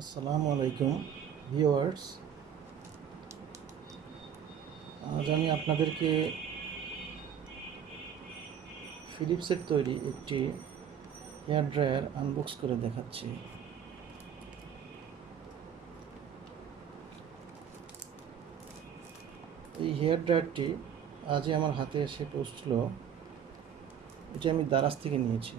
আসসালামু আলাইকুম ভিউয়ার্স। আজ আমি আপনাদেরকে ফিলিপসের তৈরি একটি হেয়ার ড্রায়ার আনবক্স করে দেখাচ্ছি। এই হেয়ার ড্রায়ারটি আজই আমার হাতে এসে পৌঁছলো। এটি আমি দারাজ থেকে নিয়েছি।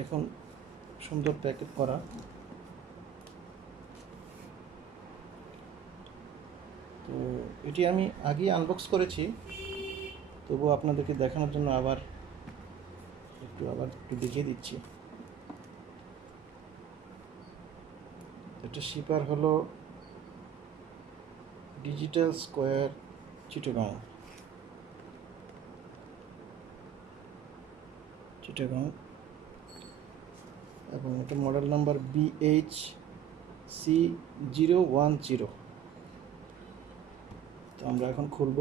দেখুন, সুন্দর প্যাকেট করা। তো এটি আমি আগেই আনবক্স করেছি, তবুও আপনাদেরকে দেখানোর জন্য আবার একটু দেখিয়ে দিচ্ছি। এটা শিপার হলো ডিজিটাল স্কোয়ার চিটাগং। এবং এটা মডেল নাম্বার BHC010। তো আমরা এখন খুলব।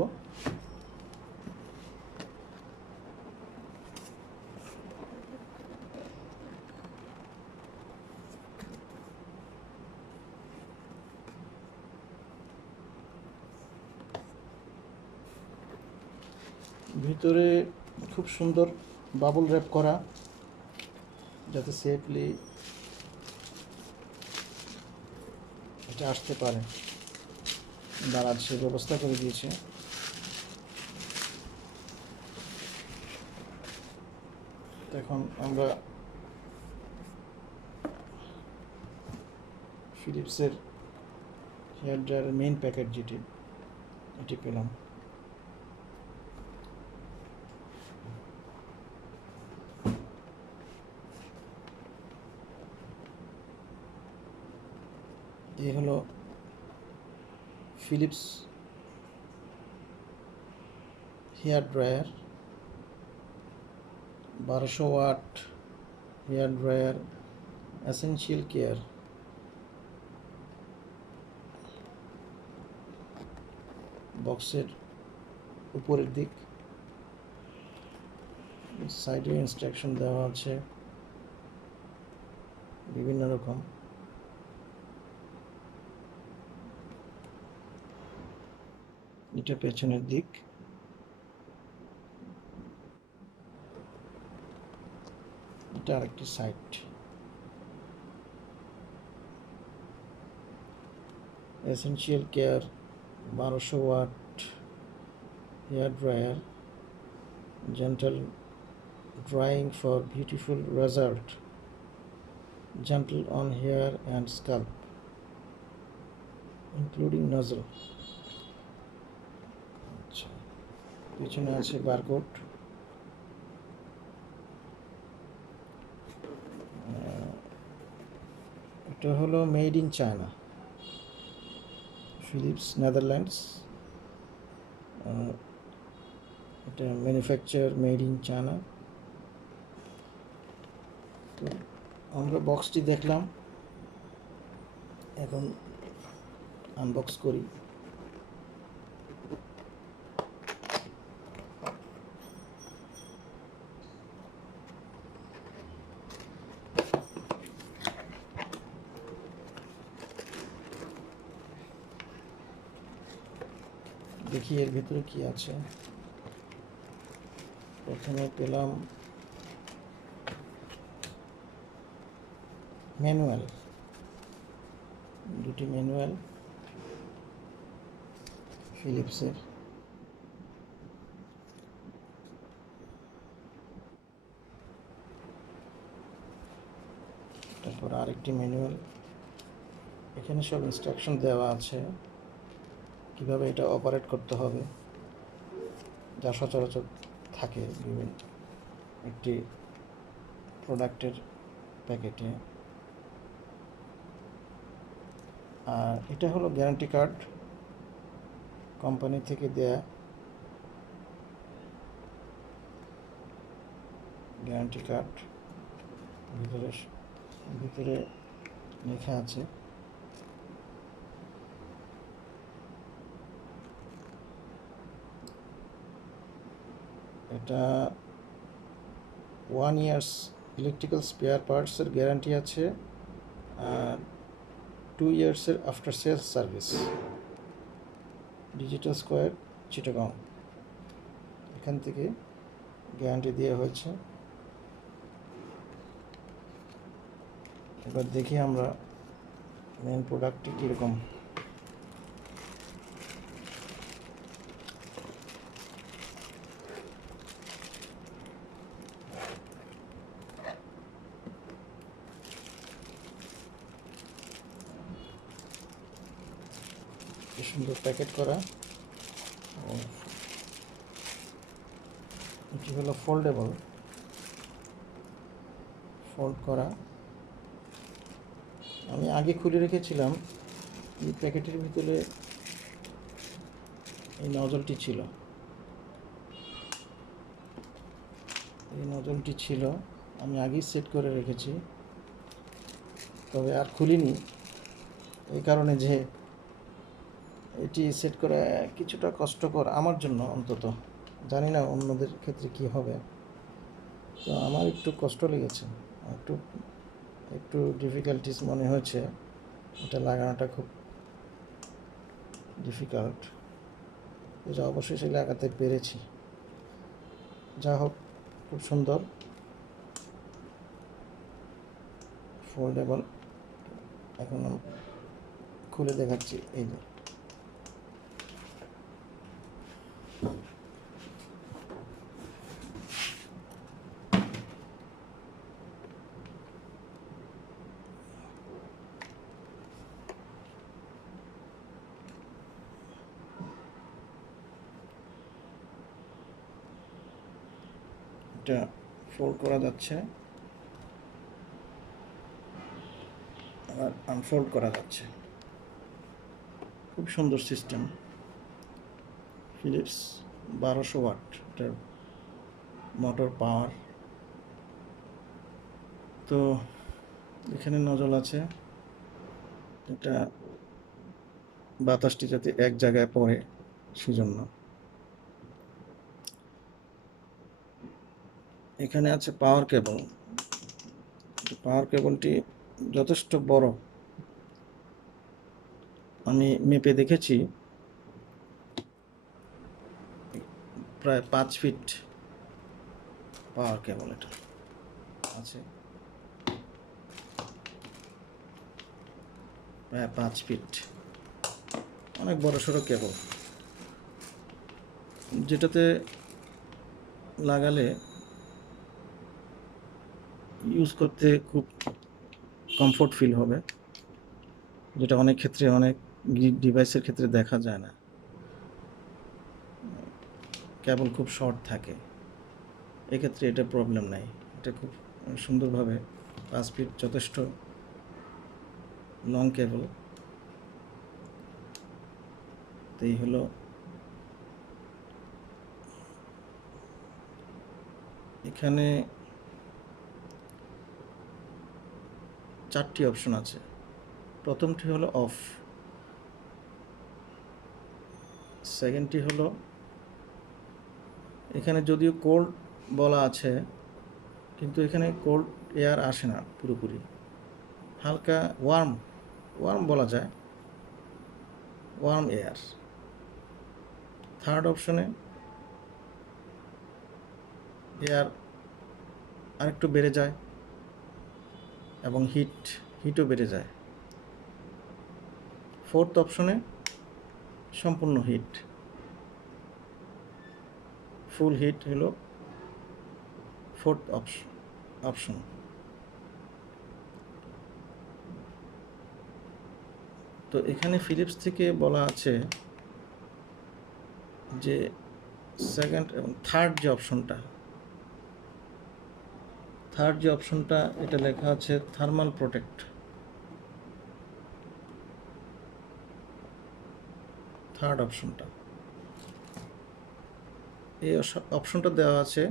ভিতরে খুব সুন্দর বাবল র্যাপ করা, যাতে সেফলি এটা আসতে পারে। দারাজ সে ব্যবস্থা করে দিয়েছে। এখন আমরা ফিলিপসের হেয়ার ড্রায়ারের মেইন প্যাকেট এটি পেলাম। এই হলো Philips hair dryer, 1200 watt hair dryer, essential care. বক্সের উপরের দিক সাইডে ইনস্ট্রাকশন দেওয়া আছে বিভিন্ন রকম। এটা পেছনের দিক। এটা আরেকটি side. Essential care 1200 watt hair dryer, gentle drying for beautiful result, gentle on hair and scalp, including nozzle. আচ্ছা, পিছনে আছে বারকোড। এটা হলো made in China, Philips Netherlands. এটা ম্যানুফ্যাকচার মেড ইন চায়না। তো আমরা বক্সটি দেখলাম, এখন আনবক্স করি। দেখি এর ভিতরে কি আছে। প্রথমে পেলাম ম্যানুয়াল, দুটি ম্যানুয়াল ফিলিপসের। তারপর আরেকটি ম্যানুয়াল। এখানে সব ইনস্ট্রাকশন দেওয়া আছে কিভাবে এটা অপারেট করতে হবে, যা সচরাচর থাকে বিভিন্ন একটি প্রোডাক্টের প্যাকেটে। আর এটা হলো গ্যারান্টি কার্ড, কোম্পানি থেকে দেয়া গ্যারান্টি কার্ড। ভিতরে লেখা আছে এটা 1 ইয়ার্স ইলেকট্রিক্যাল স্পেয়ার পার্টসের গ্যারান্টি আছে, 2 ইয়ার্সের after sales service. Digital square Chittagong, এখান থেকে গ্যারান্টি দেওয়া হয়েছে। এবার দেখি আমরা মেন প্রোডাক্টটি কীরকম। কি সুন্দর প্যাকেট করা। এটি হলো ফোল্ডেবল, ফোল্ড করা। আমি আগে খুলে রেখেছিলাম, এই প্যাকেটের ভিতরে এই নজলটি ছিল, আমি আগেই সেট করে রেখেছি, তবে আর খুলিনি এই কারণে যে এটি সেট করা কিছুটা কষ্টকর আমার জন্য, অন্তত জানি না অন্যদের ক্ষেত্রে কি হবে। তো আমার একটু কষ্ট লেগেছে, একটু ডিফিকাল্টিস মনে হয়েছে, এটা লাগানোটা খুব ডিফিকাল্ট। এটা অবশ্যই সে লাগাতে পেরেছি। যা হোক, খুব সুন্দর ফোল্ডেবল। এখন খুলে দেখাচ্ছি। এই যে এটা ফোল্ড করা যাচ্ছে, আবার আনফোল্ড করা যাচ্ছে। খুব সুন্দর সিস্টেম। ফিলিপস 1200 ওয়াট এটার মোটর পাওয়ার। তো এখানে নজল আছে, এটা বাতাসটি যাতে এক জায়গায় পড়ে সেজন্য। এখানে আছে পাওয়ার কেবল। পাওয়ার কেবলটি যথেষ্ট বড়, আমি মেপে দেখেছি, প্রায় 5 ফিট পাওয়ার কেবল এটা আছে, প্রায় 5 ফিট। অনেক বড় সড়ো কেবল, যেটাতে লাগালে ইউজ করতে খুব কমফোর্ট ফিল হবে, যেটা অনেক ক্ষেত্রে, অনেক ডিভাইসের ক্ষেত্রে দেখা যায় না। কেবল খুব শর্ট থাকে, এক্ষেত্রে এটা প্রবলেম নাই। এটা খুব সুন্দরভাবে 5 ফিট যথেষ্ট লং কেবল। তো এই হলো এখানে 4টি অপশন আছে। প্রথমটি হলো অফ, সেকেন্ডটি হলো, এখানে যদিও কোল্ড বলা আছে, কিন্তু এখানে কোল্ড এয়ার আসে না পুরোপুরি, হালকা ওয়ার্ম বলা যায়, ওয়ার্ম এয়ার। থার্ড অপশনে এয়ার আরেকটু বেড়ে যায় এবং হিটও বেড়ে যায়। ফোর্থ অপশনে সম্পূর্ণ হিট, ফুল হিট হলো ফোর্থ অপশন। তো এখানে ফিলিপস থেকে বলা আছে যে সেকেন্ড এবং থার্ড যে অপশনটা এটা লেখা আছে থার্মাল প্রোটেক্ট। থার্ড অপশনটা, এই অপশনটা দেওয়া আছে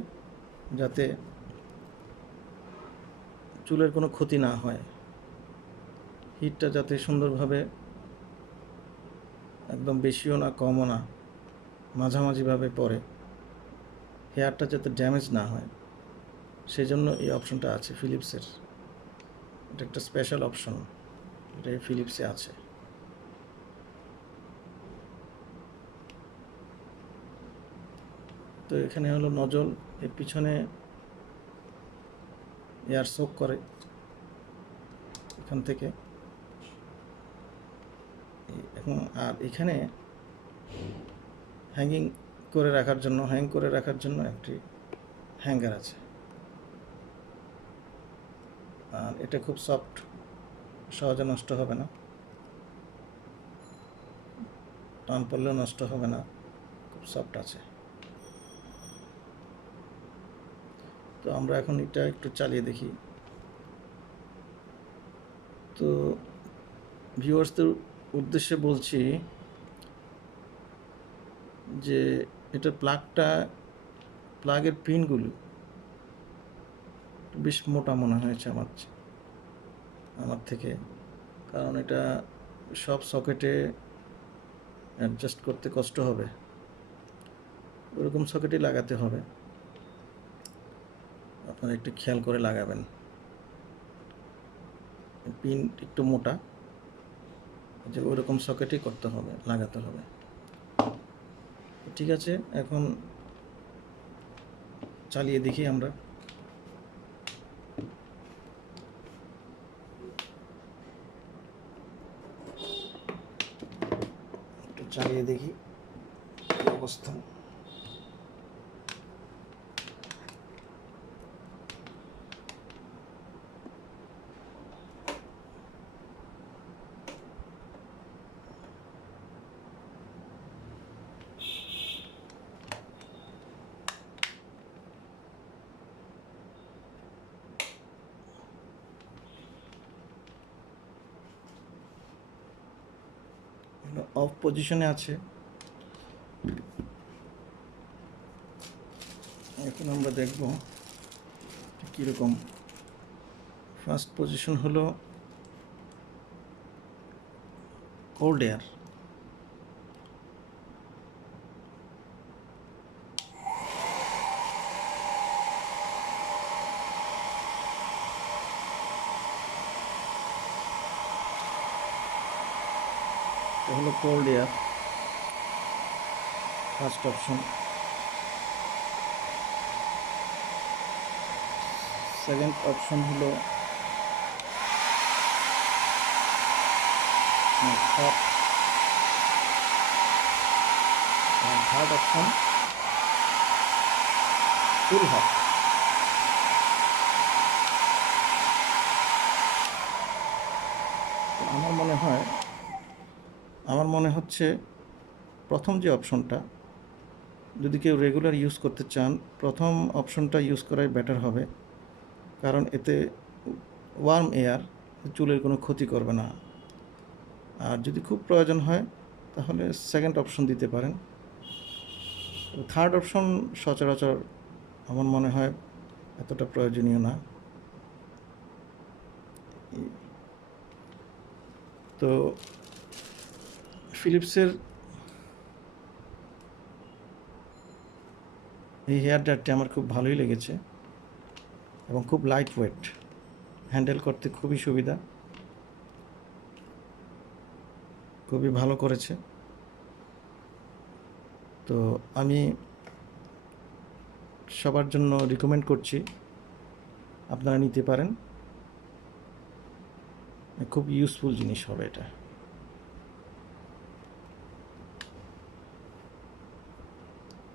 যাতে চুলের কোনো ক্ষতি না হয়, হিটটা যাতে সুন্দরভাবে, একদম বেশিও না কমও না, মাঝামাঝিভাবে পড়ে, হেয়ারটা যাতে ড্যামেজ না হয় সেই জন্য এই অপশনটা আছে ফিলিপসের। এটা একটা স্পেশাল অপশন, এটা ফিলিপসে আছে। তো এখানে হলো নজল, এর পিছনে এয়ার সোক করে এখান থেকে। এখন আর এখানে হ্যাং করে রাখার জন্য একটি হ্যাঙ্গার আছে। আর এটা খুব সফট, সহজে নষ্ট হবে না, টান পড়লেও নষ্ট হবে না, খুব সফট আছে। তো আমরা এখন এটা একটু চালিয়ে দেখি। তো ভিউয়ার্সদের উদ্দেশ্যে বলছি যে এটা প্লাগের পিনগুলো বেশ মোটা মনে হয়েছে আমার থেকে, কারণ এটা সব সকেটে অ্যাডজাস্ট করতে কষ্ট হবে, ওরকম সকেটই লাগাতে হবে। আপনারা একটু খেয়াল করে লাগাবেন, পিন একটু মোটা, যে ওরকম সকেটই লাগাতে হবে। ঠিক আছে, এখন চালিয়ে দেখি আমরা। একটু চালিয়ে দেখি কি অবস্থা। অফ পজিশনে আছে। এখন আমরা দেখব কীরকম। ফার্স্ট পজিশন হলো কোল্ড এয়ার, হলো cold air first option. Second option হলো হট, আর থার্ড অপশন ফুল হট। আমার মনে হচ্ছে প্রথম যে অপশনটা, যদি কেউ রেগুলার ইউজ করতে চান, প্রথম অপশনটা ইউজ করাই বেটার হবে, কারণ এতে ওয়ার্ম এয়ার চুলের কোনো ক্ষতি করবে না। আর যদি খুব প্রয়োজন হয় তাহলে সেকেন্ড অপশন দিতে পারেন। থার্ড অপশন সচরাচর আমার মনে হয় এতটা প্রয়োজনীয় না। তো ফিলিপসের এই হেয়ার ড্রায়ারটি আমার খুব ভালোই লেগেছে এবং খুব লাইট ওয়েট, হ্যান্ডেল করতে খুবই সুবিধা, খুবই ভালো করেছে। তো আমি সবার জন্য রিকমেন্ড করছি, আপনারা নিতে পারেন, খুব ইউজফুল জিনিস হবে এটা।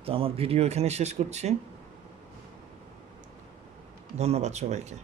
তো আমার ভিডিও এখানে শেষ করছি। ধন্যবাদ সবাইকে।